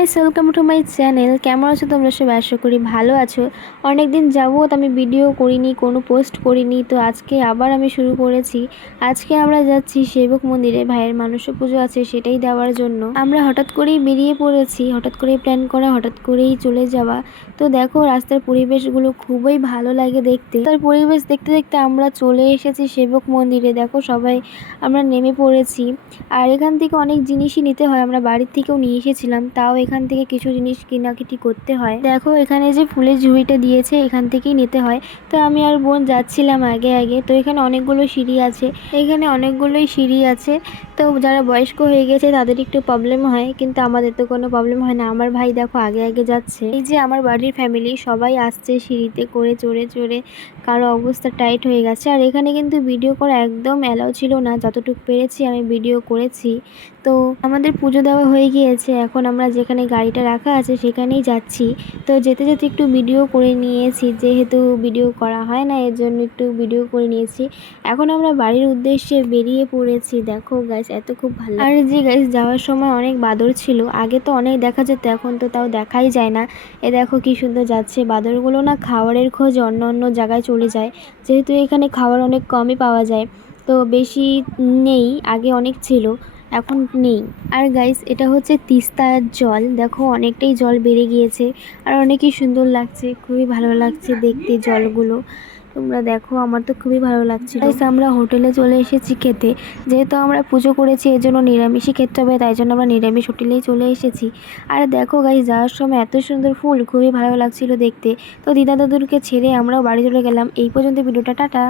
Guys, welcome to my channel. কেমন আছো তোমরা সবাই? আশা করি ভালো আছো। অনেক দিন যাবত আমি ভিডিও করিনি, কোনো পোস্ট করিনি, তো আজকে আবার আমি শুরু করেছি। আজকে আমরা যাচ্ছি সেবক মন্দিরে, ভাইয়ের মানসিক পুজো আছে সেটাই দেওয়ার জন্য। আমরা হঠাৎ করেই বেরিয়ে পড়েছি, হঠাৎ করেই প্ল্যান করা, হঠাৎ করেই চলে যাওয়া। তো দেখো রাস্তার পরিবেশগুলো খুবই ভালো লাগে দেখতে। তার পরিবেশ দেখতে দেখতে আমরা চলে এসেছি সেবক মন্দিরে। দেখো সবাই আমরা নেমে পড়েছি। আর এখান থেকে অনেক জিনিসই নিতে হয়, আমরা বাড়ির থেকেও নিয়ে এসেছিলাম, তাও এখান থেকে কিছু জিনিস কেনাকাটি করতে হয়। দেখো এখানে যে ফুলের ঝুড়িটা দিয়েছে এখান থেকেই নিতে হয়। তো আমি আর বোন যাচ্ছিলাম আগে আগে। তো এখানে অনেকগুলো সিঁড়ি আছে, এখানে অনেকগুলোই সিঁড়ি আছে। তো যারা বয়স্ক হয়ে গেছে তাদের একটু প্রবলেম হয়, কিন্তু আমাদের তো কোনো প্রবলেম হয় না। আমার ভাই দেখো আগে আগে যাচ্ছে। এই যে আমার বাড়ির ফ্যামিলি সবাই আসছে সিঁড়িতে করে চড়ে চড়ে, কারো অবস্থা টাইট হয়ে গেছে। আর এখানে কিন্তু ভিডিও করা একদম অ্যালাউ ছিল না, যতটুকু পেরেছি আমি ভিডিও করেছি। তো আমাদের পুজো দেওয়া হয়ে গিয়েছে, এখন আমরা যেখানে গাড়িটা রাখা আছে সেখানেই যাচ্ছি। তো যেতে যেতে একটু ভিডিও করে নিয়েছি, যেহেতু ভিডিও করা হয় না এর জন্য একটু ভিডিও করে নিয়েছি। এখন আমরা বাড়ির উদ্দেশ্যে বেরিয়ে পড়েছি। দেখো গাইস, এত খুব ভালো। আর যে গাইস, যাওয়ার সময় অনেক বাদর ছিল, আগে তো অনেক দেখা যেত, এখন তো তাও দেখাই যায় না। এ দেখো কি সুন্দর যাচ্ছে। বাদরগুলো না খাবারের খোঁজ অন্য অন্য জায়গায় চলে যায়, যেহেতু এখানে খাবার অনেক কমই পাওয়া যায়, তো বেশি নেই। আগে অনেক ছিল, এখন নেই। আর গাইস, এটা হচ্ছে তিস্তার জল। দেখো অনেকটাই জল বেড়ে গিয়েছে, আর অনেকই সুন্দর লাগছে, খুবই ভালো লাগছে দেখতে জলগুলো। তোমরা দেখো, আমার তো খুবই ভালো লাগছে। গাইস, আমরা হোটেলে চলে এসেছি খেতে। যেহেতু আমরা পুজো করেছি এর জন্য নিরামিষই খেতে হবে, তাই জন্য আমরা নিরামিষ হোটেলেই চলে এসেছি। আর দেখো গাইস, যাওয়ার সময় এত সুন্দর ফুল, খুবই ভালো লাগছিল দেখতে। তো দিদা দাদুরকে ছেড়ে আমরাও বাড়ি চলে গেলাম। এই পর্যন্ত ভিডিওটা, টাটা।